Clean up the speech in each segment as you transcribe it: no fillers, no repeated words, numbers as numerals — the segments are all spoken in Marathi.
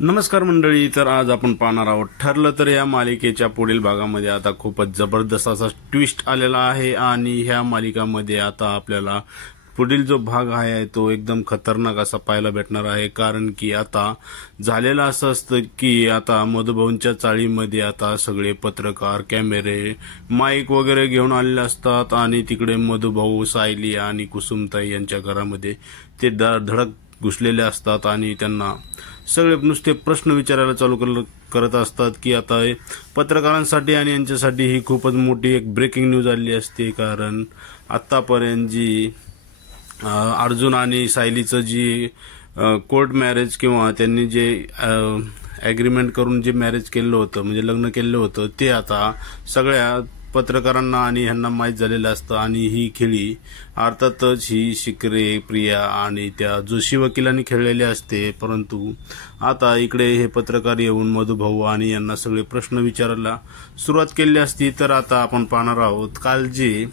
नमस्कार मंडळी, तर आज आपण पाहणार आहोत ठरलं तर या मालिकेच्या पुढील भागामध्ये आता खूपच जबरदस्त असा ट्विस्ट आलेला आहे आणि ह्या मालिकामध्ये आता आपल्याला पुढील जो भाग आहे तो एकदम खतरनाक असा पाहायला भेटणार आहे। कारण की आता झालेलं असं असतं की आता मधुभाऊंच्या चाळीमध्ये आता सगळे पत्रकार, कॅमेरे, माईक वगैरे घेऊन आलेले असतात आणि तिकडे मधुभाऊ, सायली आणि कुसुमताई यांच्या घरामध्ये ते धडक घुसलेले असतात आणि त्यांना सगळे नुसते प्रश्न विचारायला चालू करत असतात की आता पत्रकारांसाठी आणि यांच्यासाठी ही खूपच मोठी एक ब्रेकिंग न्यूज आली असते। कारण आतापर्यंत जी अर्जुन आणि सायलीचं जी कोर्ट मॅरेज किंवा त्यांनी जे ॲग्रीमेंट करून जे मॅरेज केलं होतं, म्हणजे लग्न केलं होतं, ते आता सगळ्या पत्रकारांना आणि ह्यांना माहीत झालेलं असतं आणि ही खेळी अर्थातच ही शिकरे, प्रिया आणि त्या जोशी वकिलांनी खेळलेली असते। परंतु आता इकडे हे पत्रकार येऊन मधुभाऊ आणि यांना सगळे प्रश्न विचारायला सुरुवात केली असती। तर आता आपण पाहणार आहोत काल जे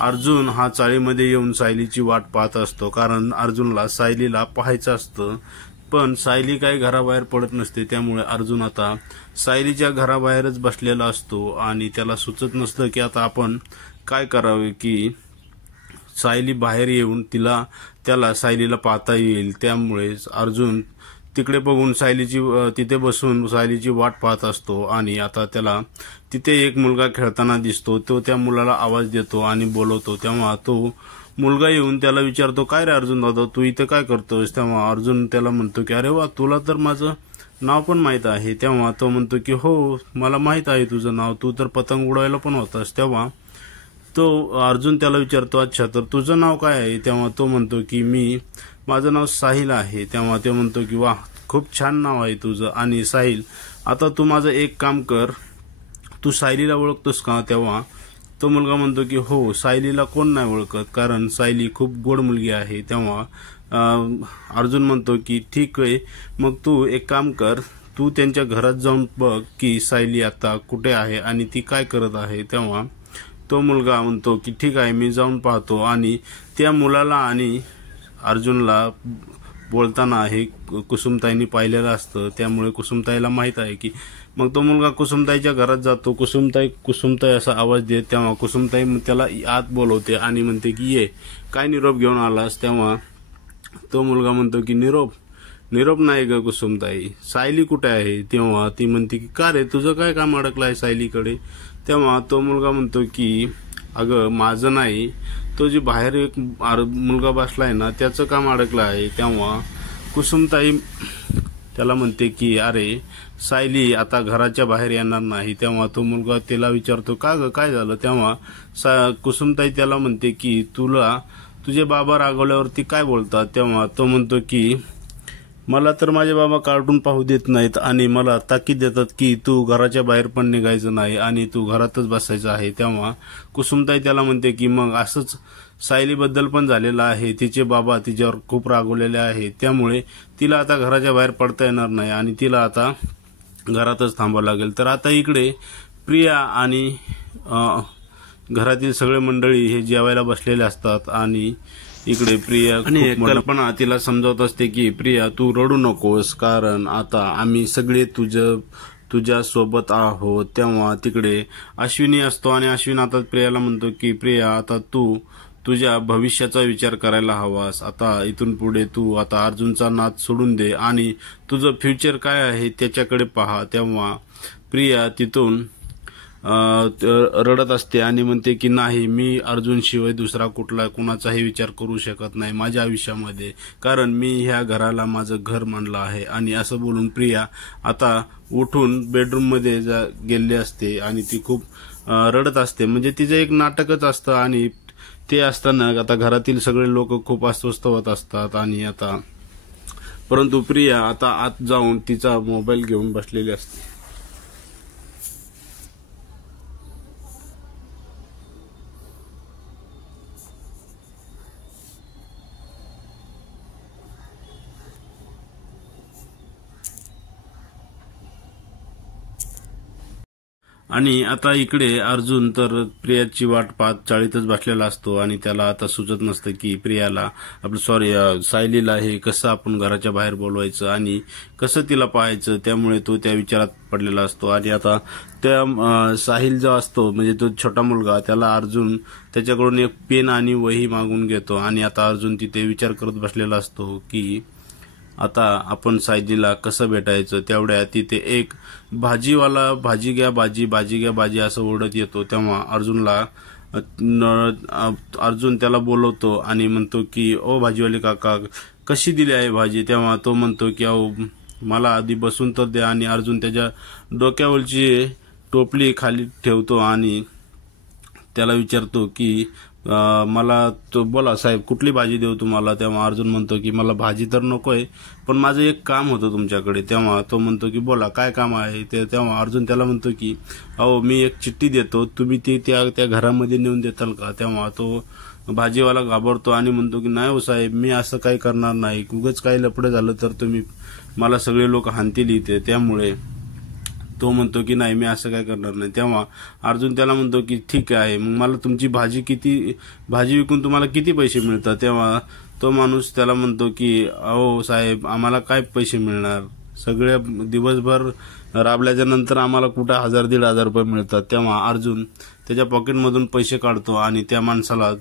अर्जुन हा चाळीमध्ये येऊन सायलीची वाट पाहत असतो, कारण अर्जुनला सायलीला पाहायचं असतं, पण सायली काही घराबाहेर पडत नसते। त्यामुळे अर्जुन आता सायलीच्या घराबाहेरच बसलेला असतो आणि त्याला सुचत नसतं की आता आपण काय करावे की सायली बाहेर येऊन त्याला सायलीला पाहता येईल। त्यामुळे अर्जुन तिकडे बघून तिथे बसून सायलीची वाट पाहत असतो आणि आता त्याला तिथे एक मुलगा खेळताना दिसतो। तो त्या मुलाला आवाज देतो आणि बोलवतो। तेव्हा तो मुलगा येऊन त्याला विचारतो, काय रे अर्जुन दादा, तू इथे काय करतोस? तेव्हा अर्जुन त्याला म्हणतो की अरे वा, तुला तर माझं नाव पण माहीत आहे। तेव्हा तो म्हणतो की हो, मला माहीत आहे तुझं नाव, तू तर पतंग उडवायला पण होतास। तेव्हा तो अर्जुन त्याला विचारतो, अच्छा तर तुझं नाव काय आहे? तेव्हा तो म्हणतो की माझं नाव साहिल आहे। तेव्हा तो म्हणतो की वाह, खूप छान नाव आहे तुझं। आणि साहिल, आता तू माझं एक काम कर, तू सायलीला ओळखतोस का? तेव्हा तो मुलगा म्हणतो की हो, सायलीला कोण नाही ओळखत, कारण सायली खूप गोड मुलगी आहे। तेव्हा अर्जुन म्हणतो की ठीक आहे, मग तू एक काम कर, तू त्यांच्या घरात जाऊन बघ की सायली आता कुठे आहे आणि ती काय करत आहे। तेव्हा तो मुलगा म्हणतो की ठीक आहे, मी जाऊन पाहतो। आणि त्या मुलाला आणि अर्जुनला बोलताना हे कुसुमताईंनी पाहिलेलं असतं, त्यामुळे कुसुमताईला माहीत आहे की मग तो मुलगा कुसुमताईच्या घरात जातो। कुसुमताई असा आवाज देत, तेव्हा कुसुमताई त्याला आत बोलवते आणि म्हणते की ये, काय निरोप घेऊन आलास? तेव्हा तो मुलगा म्हणतो की निरोप नाही ग कुसुमताई, सायली कुठे आहे? तेव्हा ती म्हणते की का रे, तुझं काय काम अडकलं आहे सायलीकडे? तेव्हा तो मुलगा म्हणतो की अगं माझं नाही, तो जे बाहेर एक मुलगा बसलाय ना, त्याचं काम अडकलं आहे। तेव्हा कुसुमताई त्याला म्हणते की अरे सायली आता घराच्या बाहेर येणार नाही। तेव्हा तो मुलगा त्याला विचारतो, का ग, काय झालं? तेव्हा कुसुमताई त्याला म्हणते की तुला तुझे बाबा रागवल्यावरती काय बोलतात? तेव्हा तो म्हणतो की मला तर माझे बाबा कार्टून पाहू देत नाहीत आणि मला ताकीद देतात की तू घराच्या बाहेर पण निघायचं नाही आणि तू घरातच बसायचं आहे। तेव्हा कुसुमताई त्याला म्हणते की मग असंच सायलीबद्दल पण झालेलं आहे, तिचे बाबा तिच्यावर खूप रागवलेले आहेत, त्यामुळे तिला आता घराच्या बाहेर पडता येणार नाही आणि तिला आता घरातच थांबावं लागेल। तर आता इकडे प्रिया आणि घरातील सगळे मंडळी हे जेवायला बसलेले असतात आणि इकडे प्रिया आणि कल्पना तिला समजावत असते की प्रिया तू रडू नकोस, कारण आता आम्ही सगळे तुझ्या सोबत आहोत। तेव्हा तिकडे अश्विनी असतो आणि अश्विन आता प्रियाला म्हणतो की प्रिया, आता तू तुझ्या भविष्याचा विचार करायला हवास। आता इथून पुढे तू आता अर्जुनचा नाद सोडून दे आणि तुझं फ्युचर काय आहे त्याच्याकडे पहा। तेव्हा प्रिया तिथून रडत असते आणि म्हणते की नाही, मी अर्जुन शिवाय दुसरा कुणाचाही विचार करू शकत नाही माझ्या आयुष्यामध्ये, कारण मी ह्या घराला माझं घर मानलं आहे। आणि असं बोलून प्रिया आता उठून बेडरूम मध्ये गेलेली असते आणि ती खूप रडत असते, म्हणजे तिचं एक नाटकच असतं। आणि ते असताना आता घरातील सगळे लोक खूप अस्वस्थ होत असतात आणि आता परंतु प्रिया आता आत जाऊन तिचा मोबाईल घेऊन बसलेली असते। आणि आता इकडे अर्जुन तर प्रियाची वाट पाहत चाळीतच बसलेला असतो आणि त्याला आता सुचत नसतं की प्रियाला सायलीला हे कसं आपण घराच्या बाहेर बोलवायचं आणि कसं तिला पाहायचं. त्यामुळे तो त्या विचारात पडलेला असतो. आणि आता त्या साहिल जो असतो म्हणजे तो छोटा मुलगा, त्याला अर्जुन त्याच्याकडून एक पेन आणि वही मागून घेतो आणि आता अर्जुन तिथे विचार करत बसलेला असतो की आता आपण सायलीला कसं भेटायचं. तेवढ्या तिथे एक भाजीवाला भाजी घ्या भाजी असं ओरडत येतो. तेव्हा अर्जुन त्याला बोलवतो आणि म्हणतो की ओ भाजीवाले काका, कशी दिली आहे भाजी. तेव्हा तो म्हणतो की अहो मला आधी बसून तर द्या. आणि अर्जुन त्याच्या डोक्यावरची टोपली खाली ठेवतो आणि त्याला विचारतो की मला तो बोला साहेब कुठली भाजी देऊ तुम्हाला. तेव्हा अर्जुन म्हणतो की मला भाजी तर नकोय पण माझं एक काम होतं तुमच्याकडे. तेव्हा तो म्हणतो की बोला काय काम आहे ते. तेव्हा अर्जुन त्याला म्हणतो की अहो मी एक चिठ्ठी देतो, तुम्ही ती त्या घरामध्ये नेऊन देताल का. तेव्हा तो भाजीवाला घाबरतो आणि म्हणतो की नाही हो साहेब, मी असं काही करणार नाही, उगाच काही लफडं झालं तर तुम्ही मला सगळे लोक हाणतील इथे. त्यामुळे तो म्हणतो की नाही मी असं काय करणार नाही. तेव्हा अर्जुन त्याला म्हणतो की ठीक आहे, मग मला तुमची भाजी विकून तुम्हाला किती पैसे मिळतात. तेव्हा तो माणूस त्याला म्हणतो की अहो साहेब आम्हाला काय पैसे मिळणार, सगळे दिवसभर राबल्याच्या नंतर आम्हाला कुठं 1000-1500 रुपये मिळतात. तेव्हा अर्जुन त्याच्या पॉकेटमधून पैसे काढतो आणि त्या माणसाला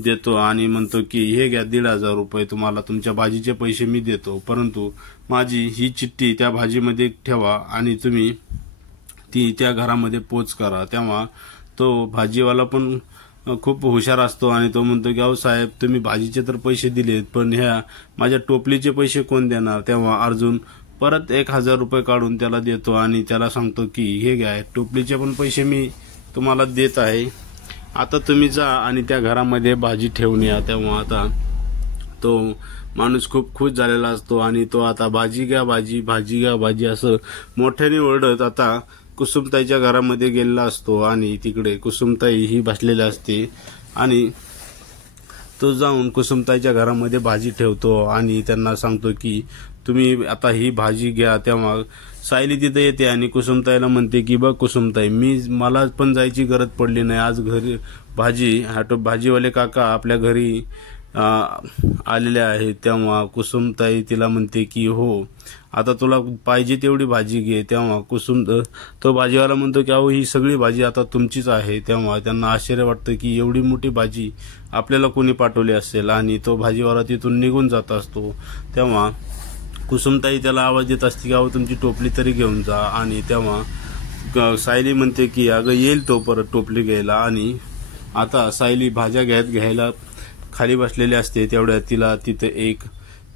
देतो आणि म्हणतो की हे घ्या 1500 रुपये, तुम्हाला तुमच्या भाजीचे पैसे मी देतो, परंतु माझी ही चिठ्ठी त्या भाजीमध्ये ठेवा आणि तुम्ही ती त्या घरामध्ये पोच करा. तेव्हा तो भाजीवाला पण खूप हुशार असतो आणि तो म्हणतो की अहो साहेब तुम्ही भाजीचे तर पैसे दिलेत पण ह्या माझ्या टोपलीचे पैसे कोण देणार. तेव्हा अर्जुन परत 1000 रुपये काढून त्याला देतो आणि त्याला सांगतो की हे घ्या टोपलीचे पण पैसे मी तुम्हाला देत आहे, आता तुम्ही जा आणि त्या घरामध्ये भाजी ठेवून या. तेव्हा आता तो माणूस खूप खुश झालेला असतो आणि तो आता भाजी घ्या भाजी असं मोठ्याने ओरडत आता कुसुमताईच्या घरामध्ये गेलेला असतो. आणि तिकडे कुसुमताई ही बसलेली असते आणि तो जाऊन कुसुमताईच्या घरामध्ये भाजी ठेवतो आणि त्यांना सांगतो की तुम्ही आता ही भाजी घ्या. तेव्हा सायली तिथे येते आणि कुसुमताईला म्हणते की बघ कुसुमताई, मला पण जायची गरज पडली नाही, आज घरी भाजीवाले काका आपल्या घरी आलेले आहेत. तेव्हा कुसुमताई तिला म्हणते की हो आता तुला पाहिजे तेवढी भाजी घे. तेव्हा तो भाजीवाला म्हणतो की अहो ही सगळी भाजी आता तुमचीच आहे. तेव्हा त्यांना आश्चर्य वाटतं की एवढी मोठी भाजी आपल्याला कोणी पाठवली असेल आणि तो भाजीवाला तिथून निघून जात असतो. तेव्हा कुसुमताई त्याला आवाज देत असते की अहो तुमची टोपली तरी घेऊन जा. आणि तेव्हा सायली म्हणते की अगं येईल तो परत टोपली घ्यायला. आणि आता सायली भाज्या घ्यायला खाली बसलेली असते. तेवढ्यात तिला तिथे एक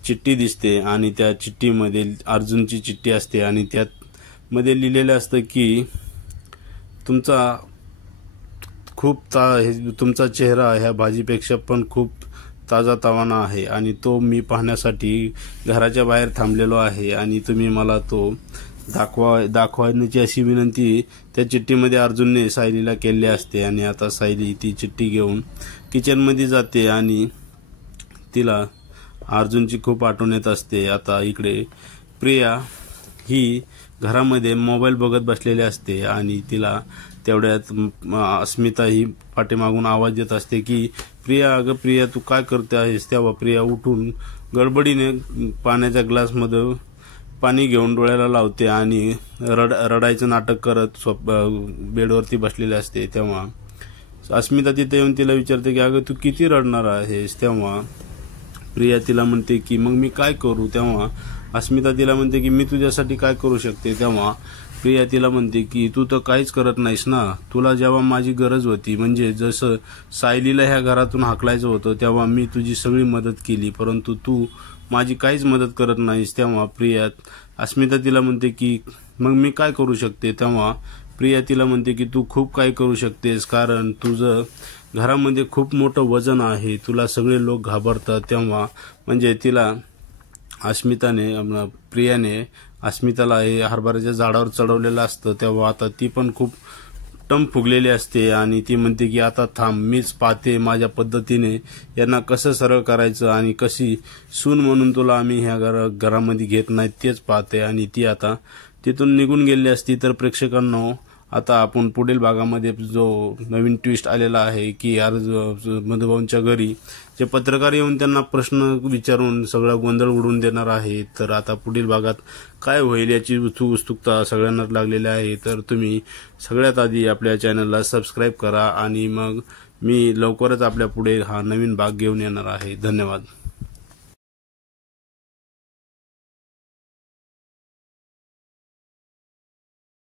चिठ्ठी दिसते आणि त्या चिठ्ठीमध्ये अर्जुनची चिठ्ठी असते आणि त्यात मध्ये लिहिलेलं असतं की तुमचा चेहरा ह्या भाजीपेक्षा पण खूप ताजा तवाना आहे आणि तो मी पाहण्यासाठी घराच्या बाहेर थांबलेलो आहे आणि तुम्ही मला तो दाखवण्याची अशी विनंती त्या चिठ्ठीमध्ये अर्जुनने सायलीला केली असते. आणि आता सायली ती चिठ्ठी घेऊन किचनमध्ये जाते आणि तिला अर्जुनची खूप आठवण येत असते. आता इकडे प्रिया ही घरामध्ये मोबाईल बघत बसलेली असते आणि तिला तेवढ्यात अस्मिता ही पाठीमागून आवाज देत असते की प्रिया, अगं प्रिया तू काय करते आहेस. तेव्हा प्रिया उठून गडबडीने पाण्याच्या ग्लासमध्ये पाणी घेऊन डोळ्याला लावते आणि रडायचं नाटक करत बेडवरती बसलेली असते. तेव्हा अस्मिता तिथे येऊन तिला विचारते की अगं तू किती रडणार आहेस. तेव्हा प्रिया तिला म्हणते की मग मी काय करू. तेव्हा अस्मिता तिला म्हणते की मी तुझ्यासाठी काय करू शकते. तेव्हा प्रिया तिला म्हणते की तू तर काहीच करत नाहीस ना, तुला जेव्हा माझी गरज होती म्हणजे जसं सायलीला ह्या घरातून हाकलायचं होतं तेव्हा मी तुझी सगळी मदत केली, परंतु तू माझी काहीच मदत करत नाहीस. तेव्हा अस्मिता तिला म्हणते की मग मी काय करू शकते. तेव्हा प्रिया तिला म्हणते की तू खूप काही करू शकतेस, कारण तुझं घरामध्ये खूप मोठं वजन आहे, तुला सगळे लोक घाबरतात. तेव्हा म्हणजे तिला प्रियाने अस्मिताला हे हरभऱ्याच्या झाडावर चढवलेलं असतं. तेव्हा आता ती पण खूप टम फुगलेली असते आणि ती म्हणते की आता थांब, मीच पाहते माझ्या पद्धतीने यांना कसं सरळ करायचं आणि कशी सून म्हणून तुला आम्ही ह्या घरामध्ये घेत नाही तेच पाहते. आणि ती आता तिथून निघून गेली असती तर प्रेक्षकांना आता आपण पुढील भागामध्ये जो नवीन ट्विस्ट आलेला आहे की यार मधुभाऊंच्या घरी जे पत्रकार येऊन त्यांना प्रश्न विचारून सगळा गोंधळ उडवून देणार आहे। तर आता पुढील भागात काय होईल याची उत्सुकता सगळ्यांनाच लागलेली आहे। तर तुम्ही सगळ्यात आधी आपल्या चॅनलला सबस्क्राईब करा आणि मग मी लवकरच आपल्या पुढे हा नवीन भाग घेऊन येणार आहे। धन्यवाद।